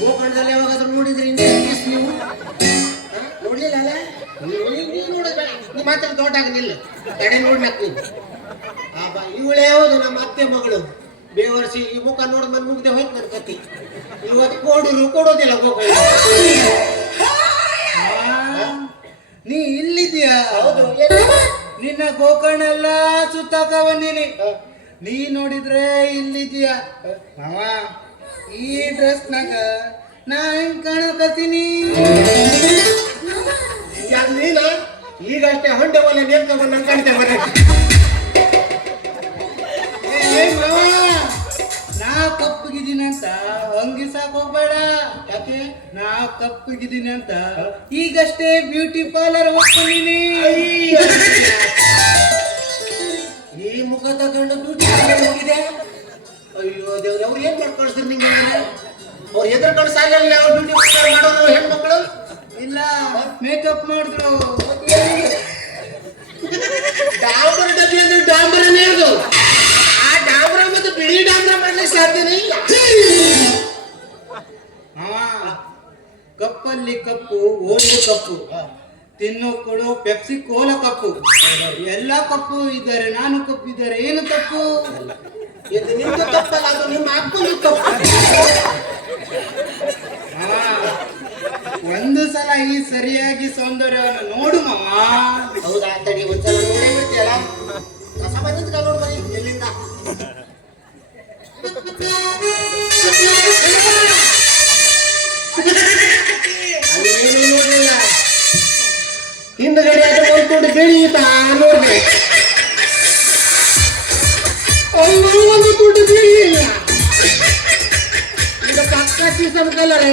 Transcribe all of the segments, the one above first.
ಗೋಕರ್ಣದಲ್ಲಿ ಯಾವಾಗಾದ್ರೂ ನೋಡಿದ್ರಿ ನೀವು? ನೋಡ್ಲಿಲ್ಲ ಅಲ್ಲ? ನೀವು ನೋಡಬೇಡ, ನೀವು ಮಾತ್ರ ದೊಡ್ಡ ಆಗಲಿಲ್ಲ ಕಡೆ ನೋಡ್ಲಕ್ಕ ಇವಳು ಯಾವುದು ನಮ್ಮ ಅತ್ತೆ ಮಗಳು ಬೇವರ್ಸಿ ಈ ಮುಖ ನೋಡಿದ್ ಮನ್ ಮುಗ್ದೆ ಹೋಯ್ತು ನನ್ನ ಕತ್ತಿ. ಇವತ್ತು ಕೊಡೋದಿಲ್ಲ ಗೋಕರ್ಣ. ನೀ ಇಲ್ಲಿದ್ಯಾ? ಹೌದು. ನಿನ್ನ ಗೋಕರ್ಣ ಎಲ್ಲ ಸುತ್ತಾಕ ಬಂದೀನಿ. ನೀ ನೋಡಿದ್ರೆ ಇಲ್ಲಿದ್ಯಾ ಮಾವ? ಈ ಡ್ರೆಸ್ನಾಗ ನಾ ಹೆಂಗ್ ಕಾಣಕತ್ತೀನಿ? ನೀನ ಈಗಷ್ಟೇ ಹೊಂಡೆ ಒಲೆ ನೇರ್ಕೊಂಡ್ ನನ್ ಕಾಣ್ತೇ ಬರ. ನಾ ಕಪ್ಪಗಿದ್ದೀನಿ ಅಂತ ಹಂಗಿಸಾಕ್ ಹೋಗ್ಬೇಡ. ಯಾಕೆ? ನಾ ಕಪ್ಪಗಿದ್ದೀನಿ ಅಂತ ಈಗಷ್ಟೇ ಬ್ಯೂಟಿ ಪಾರ್ಲರ್ ಹೋಗ್ಕೊಂಡಿನಿ. ಈ ಮುಖ ತಗೊಂಡು ಬ್ಯೂಟಿ ಪಾರ್ಲರ್ ಹೋಗಿದೆ. ಅಯ್ಯೋ ದೇವ್ರೆ, ಅವ್ರು ಏನ್ ಮಾಡಿ ಕಳಿಸ್ತಾರೆ ನಿಂಗೆ? ಅವ್ರು ಎದುರು ಕಳ್ಸಲ್ಲ ಅವ್ರು ಬ್ಯೂಟಿ ಪಾರ್ಲರ್ ಮಾಡೋರು ಹೆಣ್ಮಕ್ಳು. ಇಲ್ಲ, ಮೇಕಪ್ ಮಾಡಿದ್ರು. ಡಾಂಬರ ಡಬ್ಬಿ ಅಂದ್ರೆ ಡಾಂಬರನೇ ಅದು. ಆ ಡಾಂಬರ ಮತ್ತು ಬಿಳಿ ಡಾಂಬರ ಮಾಡ್ಲಿಕ್ಕೆ ಸಾಧ್ಯನೇ ಇಲ್ಲ. ಕಪ್ಪಲ್ಲಿ ಕಪ್ಪು, ಓಲ್ಡ್ ಕಪ್ಪು, ತಿನ್ನೋ ಕೊಡು ಪೆಪ್ಸಿ ಕೋಲ ಕಪ್ಪು, ಎಲ್ಲ ಕಪ್ಪು ಇದ್ದಾರೆ. ನಾನು ಕಪ್ಪಿದ್ದಾರೆ, ಏನು ತಪ್ಪು? ಇದು ನಿಮ್ದು ತಪ್ಪಲ್ಲ, ಅದು ನಿಮ್ಮ ಅಪ್ಪನ ತಪ್ಪು. ಒಂದು ಸಲ ಈ ಸರಿಯಾಗಿ ಸೌಂದರ್ಯವನ್ನು ನೋಡು ಮಾವ. ಹೌದಾ? ತಡಿ ಒಂದ್ಸಲ ನೋಡೇ ಬಿಡ್ತೀಯಲ್ಲ. ಕಸ ಬಂದಿದ್ದ ನೋಡು ಬರೀ ಎಲ್ಲಿಂದ. ಅಲ್ಲೇನು ನೋಡ್ಲಿಲ್ಲ, ಹಿಂದ್ಗಡೆ ಅದು ನೋಡ್ಕೊಂಡು ಬೆಳೀತಾ ನೋಡ್ದೆ. ಒಂದು ದುಡ್ಡು ಬೆಳೆಯಿಲ್ಲ. ಇದು ಪಕ್ಕ ಸೀಸಮ್ ಕಲರೇ.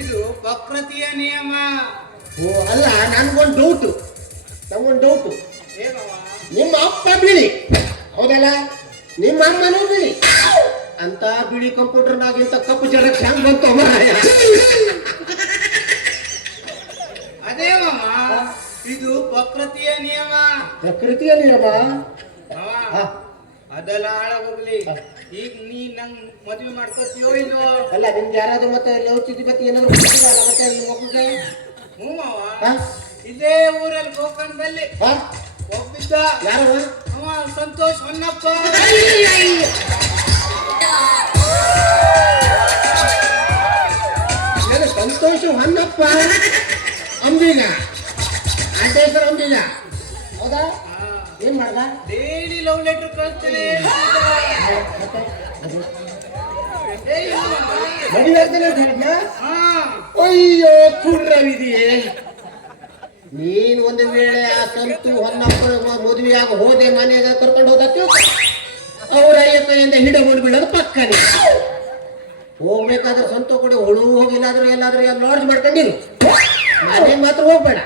ಇದು ಪ್ರಕೃತಿಯ ನಿಯಮ. ಓ ಅಲ್ಲ, ನನ್ಗೊಂದು ಡೌಟು. ನಿಮ್ಮ ಅಪ್ಪ ಬಿಳಿ ಹೌದಲ್ಲ, ನಿಮ್ಮ ಅಮ್ಮನೂ ಬಿಳಿ. ಅಂತ ಬಿಳಿ ಕಂಪ್ಯೂಟರ್ನಾಗಿಂತ ಕಪ್ಪು ಜರಕ್ ಹ್ಯಾಂಗ್ ಬಂತು ಮಾರಾಯ? ಅದೇ ಮಾಮ, ಇದು ಪ್ರಕೃತಿಯ ನಿಯಮ. ಪ್ರಕೃತಿಯ ನಿಯಮ ಅದೆಲ್ಲ ಹಾಳಾಗೋಗ್ಲಿ. ಈಗ ನೀ ನಂಗ್ ಮದ್ವೆ ಮಾಡ್ಕೊತೀಯೋ ಇಲ್ವೋ? ಅಲ್ಲ, ನಿಮ್ಗೆ ಯಾರಾದ್ರೂ ಮತ್ತೆ ಲವ್ ಚಿತಿ ಮತ್ತೆ ಏನಾದ್ರು ಗೊತ್ತಿಲ್ಲ ಮತ್ತೆ ಈ ಮಗುಗೆ? ಹ್ಞೂ ಮಾವ, ಇದೇ ಊರಲ್ಲಿ ಗೋಕರ್ಣದಲ್ಲಿ ಒಬ್ಬಿದ್ದ. ಯಾರು? ಅವ ಸಂತೋಷ್ ಹೊನ್ನಪ್ಪ. ಸಂತೋಷ ಹೊನ್ನಪ್ಪ ಅಂಬಿಗ, ಅಂಟೇಶ್ವರ ಅಂಬಿಗ. ಹೌದಾ? ಏನ್ ಮಾಡ್ದ? ಡೈಲಿ ಲವ್ ಲೆಟರ್ ಕಳಿಸ್ತೇನೆ. ಮದುವೆ ಆಗ್ತಾನೆ ಅಂತ ಹೇಳಿದ್ನ? ಅಯ್ಯೋ ಕುರ್ರವಿದೆಯೇ ನೀನ್. ಒಂದು ವೇಳೆ ಆ ಸಂತು ಹೊನ್ನಪ್ಪ ಮದುವೆಯಾಗ ಹೋದೆ, ಮನೆಯಾಗ ಕರ್ಕೊಂಡು ಹೋದ ಅವ್ರ ಕೈಯಿಂದ ಹಿಡಿದು ಬಿಡೋದು ಪಕ್ಕನೆ. ಹೋಗ್ಬೇಕಾದ್ರೆ ಸಂತು ಕೂಡ ಹುಳು ಹೋಗಿಲ್ಲಾದ್ರೂ ಎಲ್ಲಾದ್ರೂ ಲಾಡ್ಜ್ ಮಾಡ್ಕೊಂಡಿರು. ಮನೆಗೆ ಮಾತ್ರ ಹೋಗ್ಬೇಡ.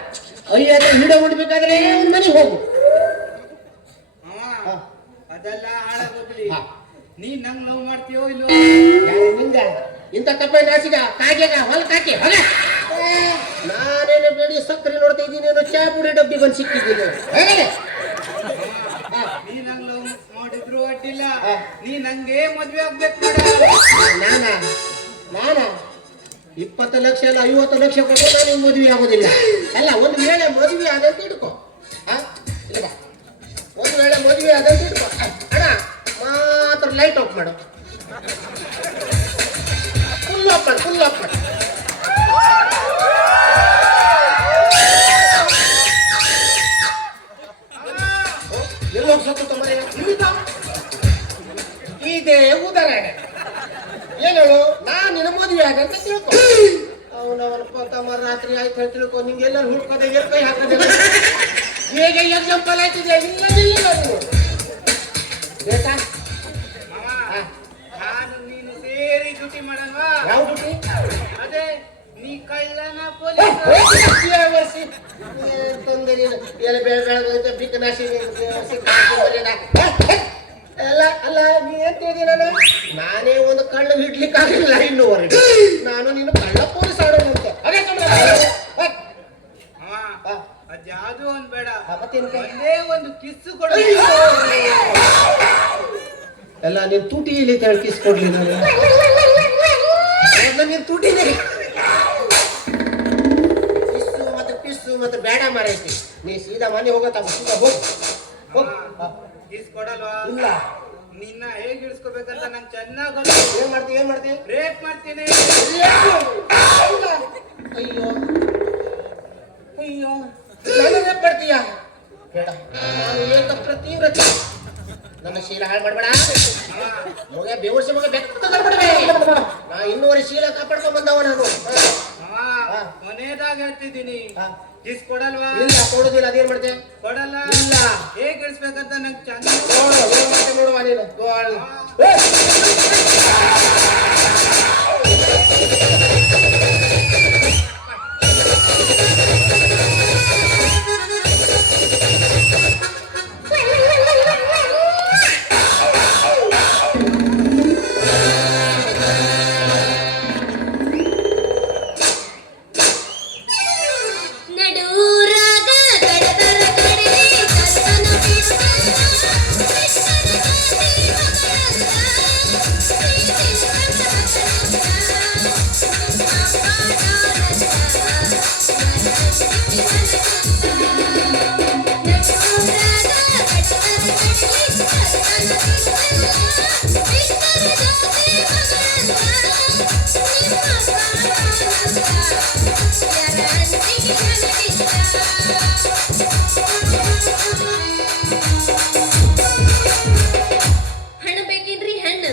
ಅಯ್ಯ ಹಿಡ ಹೊಡ್ಬೇಕಾದ್ರೆ ಮನೆಗೆ ಹೋಗು. ಅದೆಲ್ಲ ಹಾಳಾಗೋಗ್ಲಿ. ನೀ ನಂಗ್ ಲವ್ ಮಾಡ್ತೀಯೋ ಇಲ್ಲೋ? ನಿಂಗ ಇಂಥ ತಪ್ಪ ನಾಸಿಗ ಕಾಗೆಗ ಹೊಲಕ್ಕೆ ಹಾಕಿ ಹೊಲ. ನಾನೇನು ಬೇಡಿ ಸಕ್ಕರೆ ನೋಡ್ತಾ ಇದ್ದೀನಿ, ಚಾ ಪುಡಿ ಡಬ್ಬಿ ಬಂದು ಸಿಕ್ಕಿದ್ದೀನಿ. ನೀ ನಂಗ್ ಲವ್ ಮಾಡಿದ್ರು ಅಡ್ಡಿಲ್ಲ, ನೀ ನಂಗೆ ಮದ್ವೆ ಆಗ್ಬೇಕು. ನಾನ 20 ಲಕ್ಷ ಅಲ್ಲ 50 ಲಕ್ಷ ಕೊಟ್ಟು ನಾನು ಮದುವೆ ಆಗೋದಿಲ್ಲ. ಅಲ್ಲ, ಒಂದು ವೇಳೆ ಮದುವೆ ಆದಂತ ಇಟ್ಕೋ. ಇಲ್ಲ, ಒಂದು ವೇಳೆ ಮದುವೆ ಆದಂತ ಇಟ್ಕೋ ಅಣ್ಣ, ಮಾತ್ರ ಲೈಟ್ ಆಫ್ ಮಾಡು. ಫುಲ್ ಆಫ್ ಮಾಡು. ಎಲ್ಲೋ ಸತ್ತು ಮರೆ ಇದೇ ಉದಾಹರಣೆ. ಏನು ಹೇಳು, ನಾನು ನಿನ್ನ ಮದುವೆ ಆಗಂತ ತಿಳ್ಕೊ. ಅವನವನ ರಾತ್ರಿ ಆಯ್ತು ಅಂತ ತಿಳ್ಕೊ. ನಿಮ್ಗೆ ಎಲ್ಲರೂ ಹುಡ್ಕೋದೆ ಎಲ್ಲಿ ಕೈ ಹಾಕೋದೆ ಹೇಗೆ ಎಕ್ಸಾಂಪಲ್ ಆಯ್ತಿದೆ. ಇಲ್ಲ ಬೇಕಾ? ನಾನು ನೀನು ಸೇರಿ ದುಡ್ಡು ಡ್ಯೂಟಿ ಮಾಡಲ್ವಾ? ಯಾವ ಡ್ಯೂಟಿ? ಅದೇ ನೀ ಕಳ್ಳನ ಪೊಲೀಸ್. ತೊಂದರೆ ಎಲ್ಲ ಬೆಳಗ್ಗೆ ಬಿಕ್ಕನಾಶಿ ಎಲ್ಲ ಅಲ್ಲ ನೀ ಅಂತ ಹೇಳಿ ನಾನೇ ಒಂದು ಕಳ್ಳ ಹಿಡ್ಲಿಕ್ಕಾಗಲಿಲ್ಲ ಇನ್ನೂವರೆಗೆ. ನಾನು ನೀನು ಕಳ್ಳ ಪೊಲೀಸ್ ಆಡೋಣ ಅಂತ ಅದ್ಯಾವುದು ಒಂದ್ ಬೇಡ, ಮತ್ತೇನು ಒಂದೇ ಒಂದು ಕಿಸ್ಸು ಕೊಡ. ಎಲ್ಲ ನೀನ್ ತೂಟಿ ಇಲ್ಲಿ ಕಿಸ್ ಕೊಡ್ಲಿ ನಾನು ನೀನ್ ತೂಟಿನೇ ಕಿಸ್ಸು ಮತ್ತೆ ಪಿಸ್ಸು ಮತ್ತೆ ಬೇಡ ಮಾರೈತಿ. ನೀ ಸೀದಾ ಮನೆ ಹೋಗತ್ತಮ್ಮ, ಸೀದಾ ಹೋಗ್. ಕಿಸ್ ಕೊಡಲ್ವಾ? ಇಲ್ಲ. ನಿನ್ನ ಹೇಗೆ ಇಳಿಸ್ಕೋಬೇಕಂತ ನಂಗೆ ಚೆನ್ನಾಗಿ ಗೊತ್ತು. ಏನ್ ಮಾಡ್ತೀವಿ ರೇಪ್ ಮಾಡ್ತೀನಿ. ಅಯ್ಯೋ ಅಯ್ಯೋ ನಾನು ರೇಪ್ ಮಾಡ್ತೀಯ? ಬೇಡ, ನಾನು ಏಕ ಪ್ರತಿವ್ರತಿ. ನನ್ನ ಶೀಲ ಹಾಳು ಮಾಡ್ಬೇಡ. ಮಗ ಬೇವರ್ಸಿ ಮಗ ಬೆಕ್ಕಡ್ಬೇಡವೆ. ನಾ ಇನ್ನೂವರೆ ಶೀಲ ಕಾಪಾಡ್ಕೊಂಡ್ ಬಂದವ ನಾನು. ಕೊನೆಯದಾಗ ಹೇಳ್ತಿದ್ದೀನಿ, ಕಿಸ್ ಕೊಡಲ್ವಾ? ಇಲ್ಲ, ಕೊಡುದಿಲ್ಲ. ಅದೇನ್ ಮಾಡ್ತೆ? ಕೊಡಲ್ಲ. ಇಲ್ಲ. ಹೇಗೆ ಇಳಿಸ್ಬೇಕಂತ ನಂಗೆ ಚೆನ್ನಾಗಿ ನೋಡುವ ನೀನು. ಹಣ್ಣು ಬೇಕೇನ್ರಿ? ಹಣ್ಣು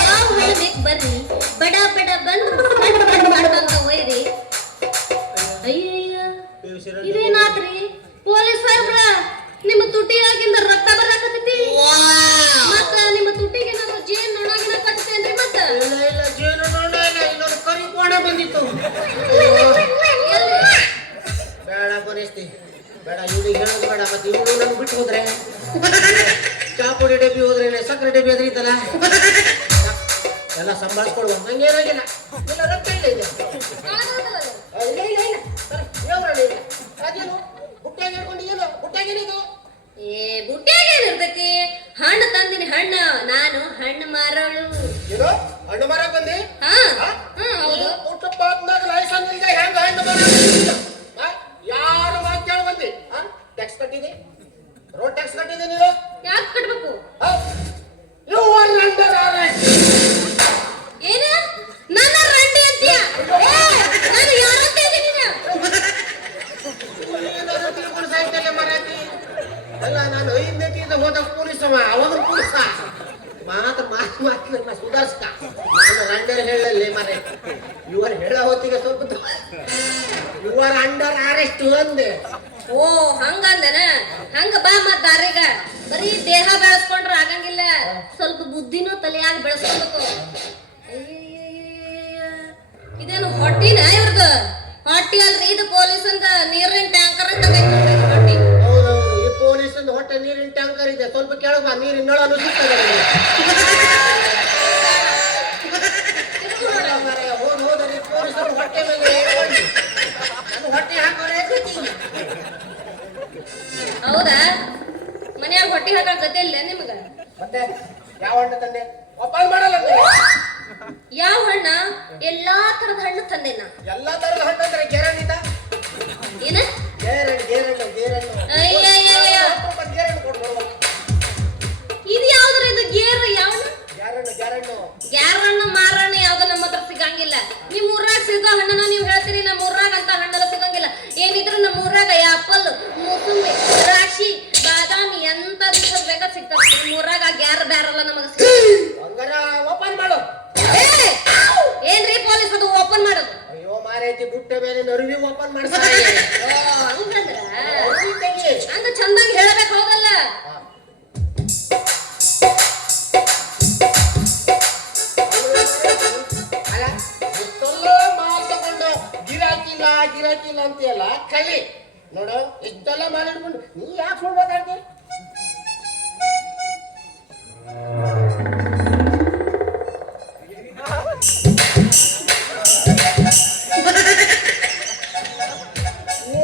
ಯಾವ ಹಣ್ಣು ಬೇಕು ಬರ್ರಿ, ಬಡ ಬಡ ಬಂದು ಹಣ್ಣು ಮಾಡ್ಕೊಂತ ಒಯ್ರಿ. ಅಯ್ಯಯ್ಯ ಇದೇನಾತ್ರಿ ಪೊಲೀಸ್ ಸಾಹೇಬ್ರ, ನಿಮ್ಮ ತುಟಿಯಾಗಿಂದ ರಕ್ತ ಬರಾಕತ್ತೈತಿ. ಮತ್ತ ನಿಮ್ಮ ತುಟಿಗೆ ಏನಾದ್ರು ಜೇನ್ ನೊಣಗಿನ ಕಟ್ಟತೇನ್ರಿ? ಮತ್ತ ಇಲ್ಲ, ಜೇನು ನೋಡ ಇಲ್ಲ, ಇನ್ನೊಂದು ಕರಿ ಕೋಣ ಬಂದಿತ್ತು. ಬೇಡ ಪರಿಸ್ಥಿತಿ ಬೇಡ, ಇವ್ನಿಗೆ ಹೇಳೋದು ಬೇಡ. ಮತ್ತೆ ಇವಳು ನನ್ಗೆ ಬಿಟ್ಟು ಹೋದ್ರೆ, ಚಾಪುಡಿ ಡಬ್ಬಿ ಹೋದ್ರೆ ಸಕ್ಕರೆ ಡಬ್ಬಿ ಅದ್ರಿತಲ್ಲ, ಎಲ್ಲ ಸಂಭಾಳಿಸ್ಕೊಡುವ. ನಂಗೇನಾಗಿಲ್ಲ, ಇಲ್ಲ ರಕ್ತ ಇಲ್ಲ ಇದೆ. ಅದೇನು ಹುಟ್ಟಾಗಿ ಹೇಳ್ಕೊಂಡು ಏನು ಹುಟ್ಟಾಗೇನಿದು? ಏ ಬುಟ್ಟ್ಯಾಗ ಏನಿರ್ತೈತಿ? ಹಣ್ಣು ತಂದಿನಿ. ಹಣ್ಣು ನಾನು ಹಣ್ಣು ಮಾರೋಳು. ಏನು ಹಣ್ಣು ಮಾರಕ್ ಬಂದಿ? ಹೌದು. ಹುಟ್ಟಪ್ಪ ಅಂದಾಗ ಲೈಸೆನ್ಸ್ ಇಲ್ಲದೆ ಹೆಂಗ ಹಣ್ಣು ಮಾರ? ಯಾರ ಮಾತು ಕೇಳಿ ಬಂದಿ? ಟ್ಯಾಕ್ಸ್ ಕಟ್ಟಿದೆ, ರೋಡ್ ಟ್ಯಾಕ್ಸ್ ಕಟ್ಟಿದೆ ನೀನು? ಯಾಕೆ ಕಟ್ಬೇಕು? You are under arrest. ಏನ ನನ್ನ ರಂಡಿ ಅಂತೀಯ? ನಾನು ಯಾರಂತ ಇದ್ದೀನಿ? ಏನಾದ್ರು ತಿಳ್ಕೊಂಡು ಸಾಯ್ತಲ್ಲ ಮರಾಠಿ. ಅಲ್ಲ, ನಾನು 5ನೇತಿಯಿಂದ ಹೋದ ಪೊಲೀಸವ, ಅವಾಗ ಪೊಲೀಸ ಮಾತ್ರ ಸುಧಾರಿಸ್ಕ. ನಾನು ರಂಡರ್ ಹೇಳಲ್ಲಿ ಮರೆ ಇವರು ಹೇಳೋ ಹೊತ್ತಿಗೆ ಸ್ವಲ್ಪ ಯು ಆರ್ ಅಂಡರ್ ಅರೆಸ್ಟ್ ಅಂದೆ. ಓ ಹಂಗಂದನ? ಹಂಗ ಬಾ ಮತ್ ದಾರಿಗ. ಬರೀ ದೇಹ ಬೆಳೆಸ್ಕೊಂಡ್ರ ಆಗಂಗಿಲ್ಲ, ಸ್ವಲ್ಪ ಬುದ್ಧಿನೂ ತಲೆಯಾಗಿ ಬೆಳೆಸ್ಕೊಬೇಕು. ಇದೇನು ಹೊಟ್ಟಿನ ಇವ್ರದ್ದು? ಹೊಟ್ಟಿ ಅಲ್ರಿ ಇದು, ಪೊಲೀಸ್ ಅಂತ ನೀರಿನ ಟ್ಯಾಂಕರ್ ಅಂತ ಹೊಟ್ಟಿ. ಹೌದೌದು, ಈ ಪೊಲೀಸ್ ಹೊಟ್ಟೆ ನೀರಿನ ಟ್ಯಾಂಕರ್ ಇದೆ. ಸ್ವಲ್ಪ ಕೆಳಗ ನೀರಿನ ನಳನು ಸಿಗ್ತದೆ. ಹೋದ್ರಿ ಪೊಲೀಸರು ಹೊಟ್ಟೆ ಮೇಲೆ ಹೊಟ್ಟೆ ಹಾಕೋರೆ. ಹೌದಾ? ಮನ್ಯಾಗ ಹೊಟ್ಟಿ ಹಾಕ ಗತಿ ಇಲ್ಲ ನಿಮ್ಗ? ಮತ್ತೆ ಯಾವ ಹಣ್ಣು ತಂದೆ? ವಾಪಸ್ ಮಾಡಲ್ಲ ಅಂದ್ರೆ. ಯಾವ ಹಣ್ಣ? ಎಲ್ಲಾ ತರದ ಹಣ್ಣು ತಂದೆನ. ಎಲ್ಲಾ ತರದ ಹಣ್ಣು ಅಂದ್ರೆ ಗೇರಣ್ಣಿಂದ ಏನ? ಗೇರಣ್ಣು ಅಯ್ಯಯ್ಯಯ್ಯ, ಗೇರಣ್ಣು ಕೊಡ್ಬೋದು. ಇದು ಯಾವ್ದ್ರ? ಇದು ಗೇರ್ ಯಾವನು? ಗ್ಯಾರಣ್ಣು ಗ್ಯಾರಣ್ಣ ಮಾರಣ್ಣ ಯಾವ್ದು ನಮ್ಮ ಹತ್ರ ಸಿಗಂಗಿಲ್ಲ. ನಿಮ್ ಊರಾಗ ಸಿಗೋ ಹಣ್ಣನ ನೀವ್ ಹೇಳ್ತೀರಿ, ನಮ್ಮ ಊರಾಗ ಅಂತ ಹಣ್ಣೆಲ್ಲ ಸಿಗಂಗಿಲ್ಲ. ಏನಿದ್ರು ನಮ್ಮ ಊರಾಗ ಆಪಲ್, ಮೂಸಂಬಿ, ದ್ರಾಕ್ಷಿ, ಬಾದಾಮಿ ಎಂತ ಬೇಕಾ ಸಿಗ್ತದೆ. ನಮ್ಮ ಊರಾಗ ಗ್ಯಾರ ಬ್ಯಾರಲ್ಲ ನಮಗ ಸಿಗ. ಹಂಗಾರ ಓಪನ್ ಮಾಡು. ಏನ್ರಿ ಪೊಲೀಸ್ ಅದು ಓಪನ್ ಮಾಡೋದು? ಅಯ್ಯೋ ಮಾರೈತಿ, ಬುಟ್ಟೆ ಮೇಲೆ ನರುವಿ ಓಪನ್ ಮಾಡ್ತಾರೆ. ಹಂಗಂದ್ರ ಹಂಗ ಚಂದಾಗಿ ಹೇಳಬೇಕು, ಹೋಗಲ್ಲ? ಗಿರಾಕಿಲ್ಲ ಅಂತೀಯಲ್ಲ ಕಲಿ ನೋಡು ಇಷ್ಟೆಲ್ಲ ಮಾಡಿಡ್ಕೊಂಡು ನೀ ಯಾಕೆ ಸುಳ್ಳು ಮಾತಾಡ್ತಿ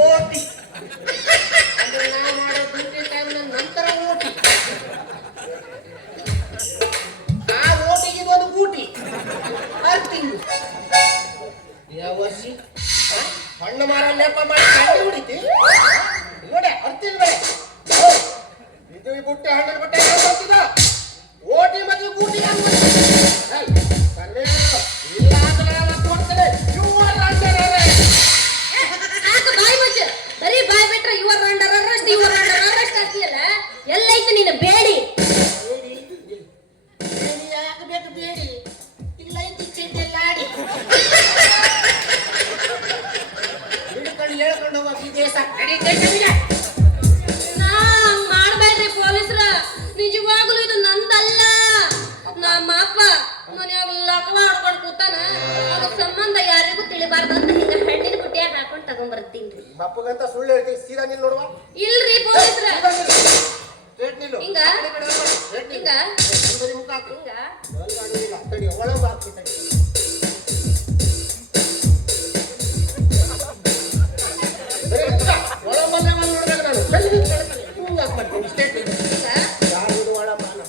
ಓಟಿ ಅಂದ್ರೆ ನಾ ಮಾಡೋ ಡ್ಯೂಟಿ ಟೈಮ್ ನಂತರ ಓಟಿ ಆ ಓಟಿಗೆ ಒಂದು ಊಟಿ ಅರ್ತಿಂಗು ಯಾವಸಿ ಹಣ್ಣು ಮಾರ ಲೇಪ ಮಾಡಿ ಕಟ್ಟಿ ಹೊಡಿತಿ ನೋಡಿ ಅರ್ತಿಲ್ ಬೇಡ ಇದು ಈ ಬುಟ್ಟೆ ಹಣ್ಣಿನ ಬಟ್ಟೆ ಯಾರು ಬರ್ತಿದ ಓಟಿ ಮತ್ತೆ ಊಟಿ ಇಲ್ಲ ಅಂದ್ರೆ ಕೊಡ್ತೇನೆ ಬಾಯಿ ಮುಚ್ಚ ಬರೀ ಬಾಯಿ ಬಿಟ್ರೆ ಯುವರ್ ಅಂಡರ್ ಅರೆಸ್ಟ್ ಆಗ್ತೀಯಲ್ಲ ಎಲ್ಲೈತೆ ನೀನು ಬೇಡಿ ಯಾಕೆ ಬೇಕು ಬೇಡಿ ಇಲ್ಲ ಐತಿ ಚೆಂಡೆಲ್ಲಾಡಿ ಹಿಡ್ಕೊಂಡು ಹೇಳ್ಕೊಂಡು ಹೋಗ ವಿದೇಶ ನಡಿ ದೇಶ ಬಿಡ ನಾ ಹಂಗ್ ಮಾಡ್ಬೇಡ್ರಿ ಪೊಲೀಸ್ರ ನಿಜವಾಗ್ಲೂ ಇದು ನಂದಲ್ಲ ನಮ್ಮ ಅಪ್ಪ ಮನ್ಯಾಗ ಲಕವ ಆಡ್ಕೊಂಡು ಕೂತಾನ ಅದ್ರ ಸಂಬಂಧ ಯಾರಿಗೂ ತಿಳಿಬಾರ್ದಂತ ಹಿಂಗ ಹೆಣ್ಣಿನ ಬುಟ್ಟಿಯಾಗ ಹಾಕೊಂಡು ತಗೊಂಡ್ಬರ್ತೀನಿ ಬಪ್ಪಗಂತ ಸುಳ್ಳು ಹೇಳ್ತಿ ಸೀದಾ ನಿಲ್ ನೋಡುವ ಇಲ್ರಿ ಪೊಲೀಸ್ರ ಸ್ಟ್ರೇಟ್ ನಿಲ್ಲು ಹಿಂಗ ಸ್ಟ್ರೇಟ್ ಹಿಂಗ ನಿಲ್ಲು ಮುಖ ಹಾಕು ಹಿಂಗ ಒಳಗಾಡುವುದಿಲ್ಲ ತಡಿ ಒಳಗೆ ಹಾಕ್ಬಿಟ್ಟೆ ಒಳ ಮನೆ ನೋಡ್ಬೇಕು ನಾನು ಹೂವು ಹಾಕ್ಬಿಡ್ತೀನಿ ಸ್ಟೇಟ್ ಹಿಂಗ ಯಾರು ಒಳ ಮಾನ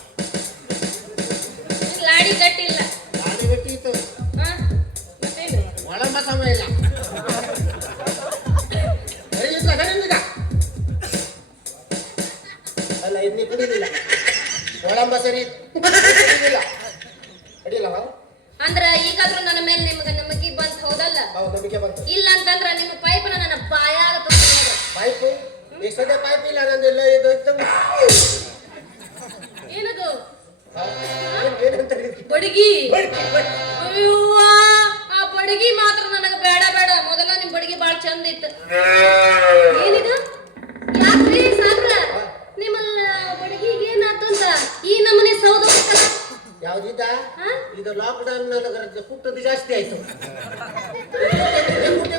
ನಿನ್ ಲಾಡಿ ಗಟ್ಟಿಲ್ಲ ಗಾಡಿ ಗಟ್ಟಿ ಇತ್ತು ಹಾ ಮತ್ತೇನು ಒಳಂಬ ಸಮಯ ಇಲ್ಲ ಅಲ್ಲ ಇನ್ನು ಕುಡಿದಿಲ್ಲ ಒಳಂಬ ಸರಿ ಕುಡಿದಿಲ್ಲ ಅಡಿಯಲ್ಲವ ಅಂದ್ರ ಈಗಾದ್ರೂ ನನ್ನ ಮೇಲೆ ನಿಮ್ಗೆ ನಂಬಿಕೆ ಬಂತ ಹೌದಲ್ಲ ಹೌದು ನಂಬಿಕೆ ಬಂತು ಇಲ್ಲ ಅಂತಂದ್ರ ನಿಮ್ಮ ಪೈಪ್ನ ನನ್ನ ಬಾಯಾಗ ತುಂಬಿದ ಪೈಪು ಈಗ ಸದ್ಯ ಪೈಪ್ ಇಲ್ಲ ನಂದಿಲ್ಲ ಇದು ಇತ್ತು ಏನದು ಏನಂತ ಬಡಗಿ ಅಯ್ಯೋ ಆ ಬಡಗಿ ಮಾತ್ರ ನನಗೆ ಬೇಡ ಬೇಡ ಮೊದಲ ನಿಮ್ ಬಡಗಿ ಬಾಳ ಚಂದ ಇತ್ತು ಏನಿದು ಯಾಕ್ರಿ ಸಾಕ್ರ ನಿಮ್ಮ ಬಡಗಿಗೆ ಏನಾತು ಅಂತ ಈ ನಮ್ಮನೆ ಸೌದು ಯಾವ್ದಿದ್ದ ಹಾ? ಇದು ಲಾಕ್ಡೌನ್ ಕುಟ್ಟದ್ದು ಜಾಸ್ತಿ ಆಯ್ತು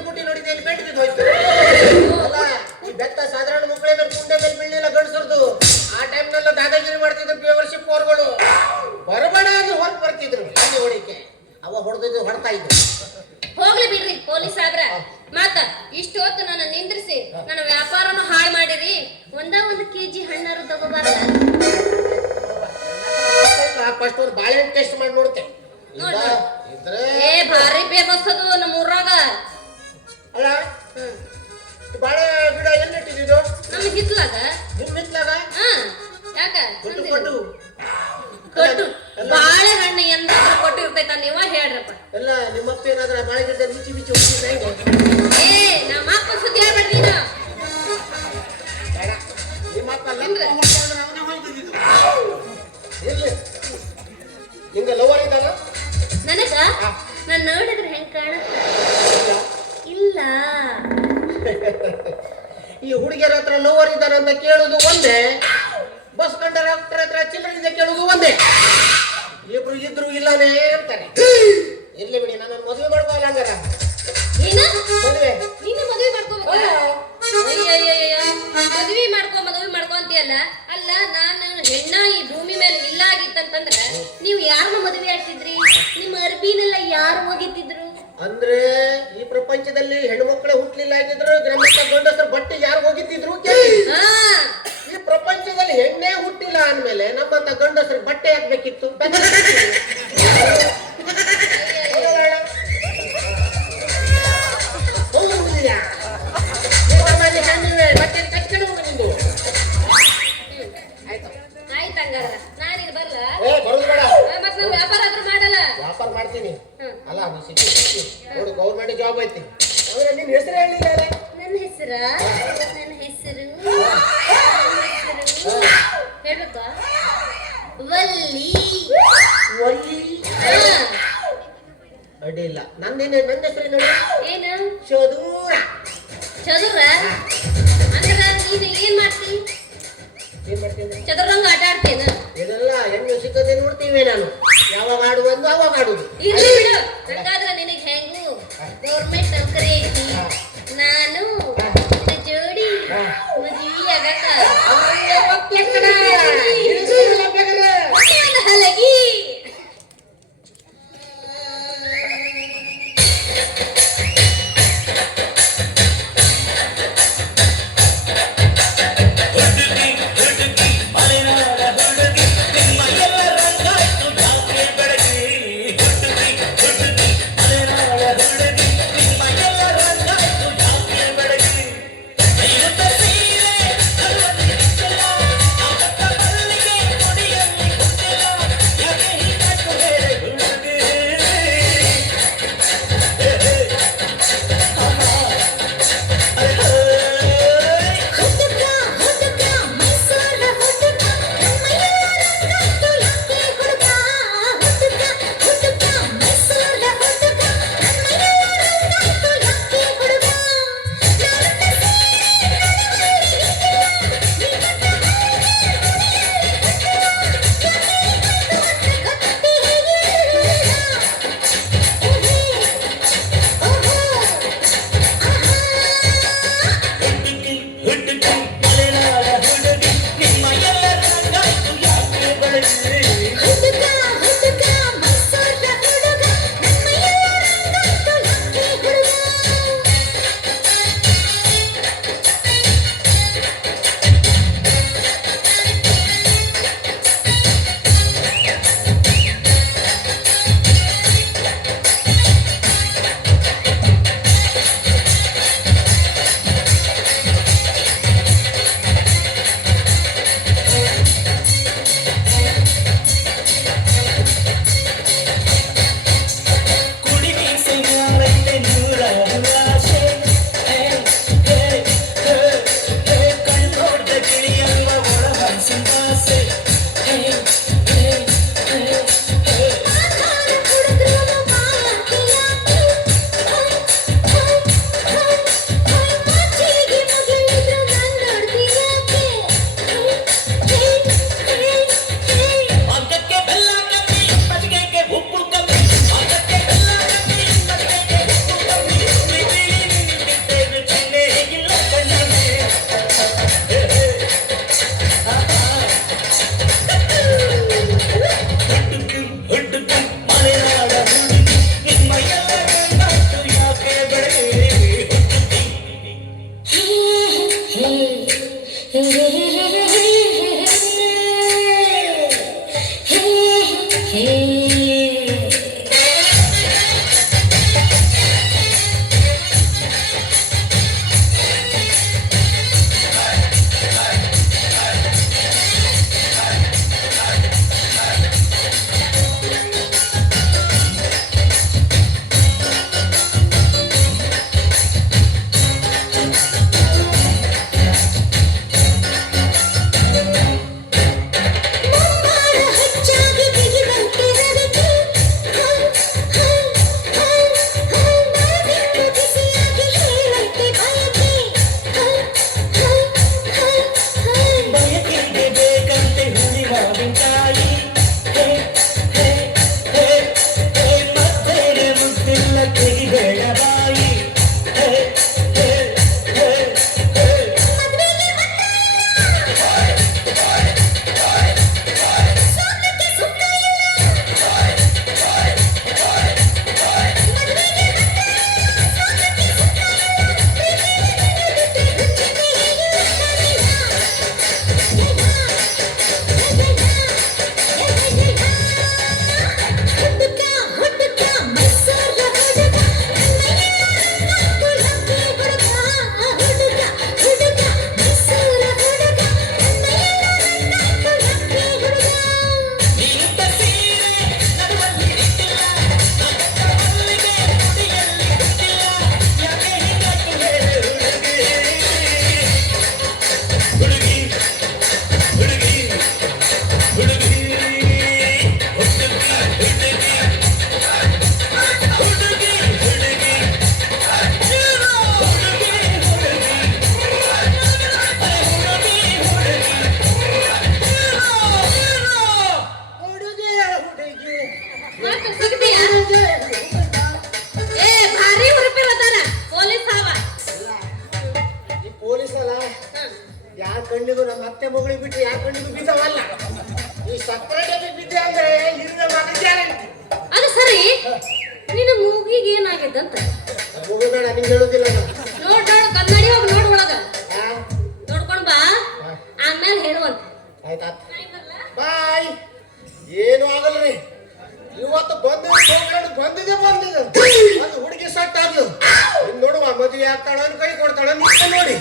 ಕುಟ್ಟಿ ನೋಡಿದ್ರೆ ಇಲ್ಲಿ ಬೆಟ್ಟು ಬಿದ್ದು ಹೋಯ್ತು ಅಲ್ಲ ಈ ಬೆತ್ತ ಸಾಧಾರಣ ಮಕ್ಕಳ ಮೇಲೆ ಕುಂಡೆ ಮೇಲೆ ಬೀಳಿಲ್ಲ ಗಂಡಸರ್ದು ಆ ಟೈಮ್ನೆಲ್ಲ ದಾದಾಗಿರಿ ಮಾಡ್ತಿದ್ರು ಬೇವರ್ಷಿ ಪೋರ್ಗಳು ಬರಬೇಡ ಅಂದ್ರೆ ಹೊರಗೆ ಬರ್ತಿದ್ರು ಅಲ್ಲಿ ಹೊಡಿಕೆ ಅವ ಹೊಡೆದಿದ್ದು ಹೊಡ್ತಾ ಇದ್ರು ಹೋಗ್ಲಿ ಬಿಡ್ರಿ ಪೊಲೀಸ್ ಆದ್ರ ಮಾತ ಇಷ್ಟು ಹೊತ್ತು ನನ್ನ ನಿಂದ್ರಿಸಿ ನನ್ನ ವ್ಯಾಪಾರನು ಹಾಳು ಮಾಡಿರಿ ಒಂದು ಕೆಜಿ ಹಣ್ಣಾರು ತಗೋಬಾರ ಫಸ್ಟ್ ಒಂದು ಬಾಳೆಹಣ್ಣು ಟೆಸ್ಟ್ ಮಾಡಿ ನೋಡ್ತೆ ನೋಡು. ಇದ್ರೆ ಏ ಭಾರಿ ಫೇಮಸ್ ಅದು ನಮ್ಮ ಊರಾಗ ಅಲ್ಲ ಈ ಬಾಳೆ ಗಿಡ ಎಲ್ಲಿ ಇಟ್ಟಿದ್ದು ನಮ್ಮ ಹಿತ್ಲಾಗ ನಿಮ್ ಮಿತ್ಲಾಗ ಹಾ ಯಾಕ ಕೊಟ್ಟು ತಂದಿರಿ? ಕೊಟ್ಟು ಕೊಟ್ಟು ಬಾಳೆಹಣ್ಣು ಎಂದಾದ್ರೂ ಕೊಟ್ಟಿರ್ತೈತ ನೀವ ಹೇಳ್ರಪ್ಪ ಎಲ್ಲ ನಿಮ್ಮಪ್ಪ ಏನಾದ್ರ ಬಾಳೆ ಗಿಡ ಬಿಚ್ಚಿ ಬಿಚ್ಚಿ ಹೋಗ್ತಿದ್ದ ಹೆಂಗೆ ಏ ನಮ್ಮ ಅಪ್ಪ ಸುದ್ದಿ ಹೇಳ್ಬೇಡ ನೀನು ಬೇಡ. ನಿಮ್ಮಪ್ಪ ತಿನ್ರಿ. ಅವನೇ ಹೋಗ್ತಿದ್ದು ಎಲ್ಲಿ ಹಿಂಗ ಲವರ್ ಇದ್ದಾನ ನನಗ ನಾನ್ ನೋಡಿದ್ರೆ ಹೆಂಗ್ ಕಾಣುತ್ತ ಇಲ್ಲ ಈ ಹುಡುಗಿಯರ ಹತ್ರ ಲವರ್ ಇದ್ದಾನ ಅಂತ ಕೇಳುದು ಒಂದೇ ಬಸ್ ಕಂಡಕ್ಟರ್ ಹತ್ರ ಚಿಲ್ಲರಿಂದ ಕೇಳುದು ಒಂದೇ ಇಬ್ರು ಇದ್ರು ಇಲ್ಲನೇ ಅಂತಾನೆ ಇರ್ಲಿ ಬಿಡಿ ನನ್ನ ಮದುವೆ ಮಾಡ್ಕೋಲ್ಲ ಹಂಗಾರ ನೀನು ಮದುವೆ ನೀನು ಮದುವೆ ಮಾಡ್ಕೋಬೇಕ ಮದುವೆ ಮಾಡ್ಕೊ ಅಂತೀಯಲ್ಲ ಅಲ್ಲ ನಾನು ಹೆಣ್ಣ ಈ ಭೂಮಿ ಮೇಲೆ ಇಲ್ಲ ಆಗಿತ್ತಂತಂದ್ರ ನೀವು ಯಾರನ್ನ ಮದುವೆ ಆಗ್ತಿದ್ರಿ ನಿಮ್ಮ ಅರ್ಬಿನೆಲ್ಲ ಯಾರು ಒಗಿತಿದ್ರು ಅಂದ್ರೆ ಈ ಪ್ರಪಂಚದಲ್ಲಿ ಹೆಣ್ಮಕ್ಳೆ ಹುಟ್ಲಿಲ್ಲ ಆಗಿದ್ರು ಗ್ರಾಮೀಣ ಗಂಡಸರು ಬಟ್ಟೆ ಯಾರು ಹೋಗಿತ್ತಿದ್ರು ಕೇಳಿ ಹಾ ಈ ಪ್ರಪಂಚದಲ್ಲಿ ಹೆಣ್ಣೆ ಹುಟ್ಟಿಲ್ಲ ಅಂದ್ಮೇಲೆ ನಮ್ಮಂತ ಗಂಡಸರು ಬಟ್ಟೆ ಹಾಕ್ಬೇಕಿತ್ತು ಬಟ್ಟೆ ತಕ್ಷಣ ಹೋಗ ನಿಂದು ಆಯ್ತು ಆಯ್ತಂಗಾರ ನಾನಿನ್ ಬರ್ಲ ಬರೋದು ಬೇಡ ಮತ್ ನಾವು ವ್ಯಾಪಾರ ಆದ್ರೂ ಮಾಡಲ್ಲ ವ್ಯಾಪಾರ ಮಾಡ್ತೀನಿ ಹ್ಮ್. ಅಲ್ಲ ನೀ ಸಿಕ್ಕಿ ನೋಡಿ ಗೌರ್ಮೆಂಟ್ ಜಾಬ್ ಐತಿ ಆಮೇಲೆ ನಿನ್ನ ಹೆಸರು ಹೇಳಿಲ್ಲ ನನ್ನ ಹೆಸರು ಹೇಳ್ಬೇಕ ವಲ್ಲಿ ಒಲ್ಲಿ ಹಾ. ಅಡ್ಡಿಲ್ಲ ನಂದೇನೆ ನನ್ನ ಹೆಸರು ನೋಡಿ ಏನು ಚದೂರ ಚದುರ ಅಂದ್ರ ನೀನು ಏನ್ ಮಾಡ್ತಿ ಏನ್ ಮಾಡ್ತೀನಿ ಚದುರಂಗ ಆಟ ಆಡ್ತೇನ ಇದೆಲ್ಲ ಹೆಣ್ಣು ಸಿಕ್ಕದೆ ನೋಡ್ತೀವಿ ನಾನು ಯಾವಾಗ ಆಡುವುದು ಅವಾಗ ಆಡುದು ಇರ್ಲಿ ಬಿಡು ಹಂಗಾದ್ರ ನಿನಗ್ ಹೆಂಗು ಗೌರ್ಮೆಂಟ್ ನೌಕರಿ ಐತಿ ನಾನು ಇದು ಜೋಡಿ ಮದುವೆ ಆಗಕ ಹಲಗಿ ಅತ್ತೆ ಮಗಳಿಗೆ ಬಿಟ್ಟು ಯಾಕೊಂಡಿಗೂ ಬಿದ್ದವಲ್ಲ. ಈ ಸಕ್ಕರೆ ಡಬ್ಬಿ ಬಿದ್ದೆ ಅಂದ್ರೆ ಇರಿದ ಮಗ ಗ್ಯಾರಂಟಿ. ಅದು ಸರಿ, ನಿನ್ನ ಮೂಗಿಗೆ ಏನಾಗಿದೆ ಅಂತ ಮುಗಿಬೇಡ, ನಿಂಗೆ ಹೇಳುದಿಲ್ಲ ನಾನು. ನೋಡ್ ಕನ್ನಡಿ ಹೋಗಿ ನೋಡ್ ಒಳಗ ಆ? ನೋಡ್ಕೊಂಡ್ ಬಾ, ಆಮೇಲೆ ಹೇಳುವಂತ. ಆಯ್ತಾ ಬಾಯ್. ಏನು ಆಗಲ್ರಿ, ಇವತ್ತು ಬಂದಿದೆ ಅದು ಹುಡುಗಿ ಸಟ್ ಆದ್ಲು. ನೋಡುವ ಮದುವೆ ಆಗ್ತಾಳ ಕೈ ಕೊಡ್ತಾಳ ನಿಂತ ನೋಡಿ.